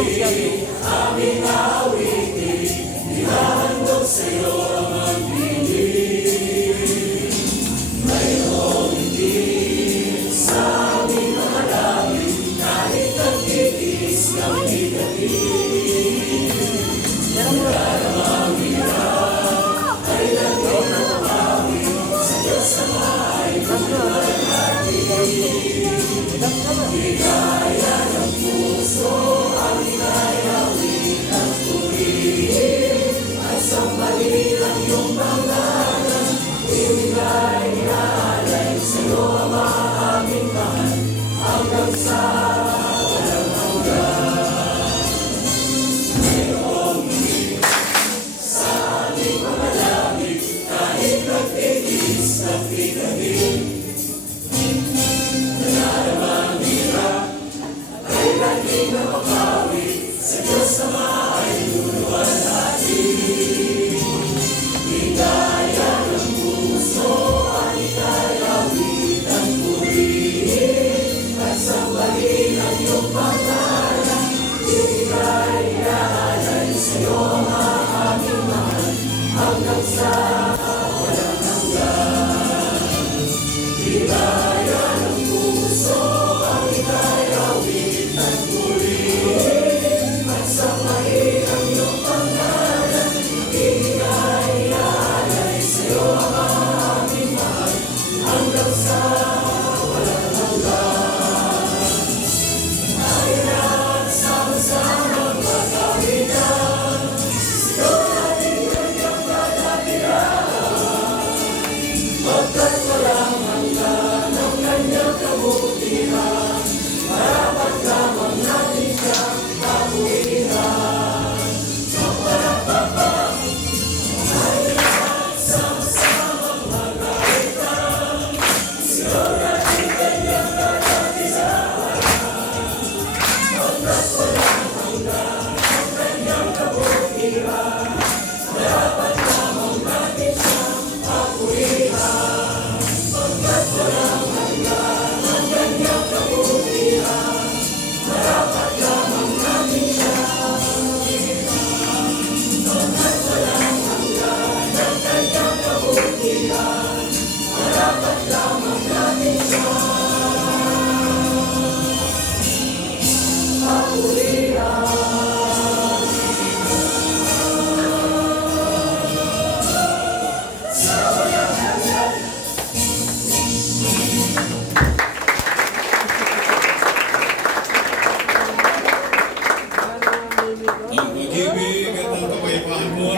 tulong siya. aming awitin, ihahandog sa'yo ang agbibig. Mayroong hindi sa aming mga langit, kahit nagtitiis kami gabi. Nararamang hirap, ay laging napapawi, sa Diyos ama ay tulungan natin. Ligaya ng puso, ang inayawin ang purihin, at sambahin ang iyong pangalan. Ibigay iaalay sa'yo ang mga aming mahal, hanggang sa walang hanggan. Mayroong higit sa ating mga langit, kahit nagtitiis ng gabi. Nararamang hirap, ay laging napapawi, sa Diyos Ama ay tulungan natin. Ligaya ng puso, ang inayawin ang purihin, at sambahin ang iyong pangalan. Ibigay iaalay sa'yo ang mga aming mahal, hanggang sa walang hanggan. Ligaya ng puso, ang inayawin ang purihin, at sambahin ang iyong pangalan. Ibigay iaalay sa'yo ang mga aming mahal, hanggang sa walang hanggan. Tayo na sama-samang magkawitan, sisigaw natin kanyang kadakilaan. Pagkat walang hanggan ang kanyang kabutihan, marapat lamang natin siyang papurihan. Mapalakpakan, tayo na sama-samang magkawitan, sisigaw natin kanyang kadakilaan. Pagkat walang hanggan ang kanyang kabutihan, marapat lamang natin siyang papurihan. Pagkat walang hanggan ang kanyang kabutihan, marapat lamang natin siyang papurihan. Pagkat walang hanggan ang kanyang kabutihan, marapat lamang natin siyang papurihan. Ang pag-ibig at ang kapayapaan mo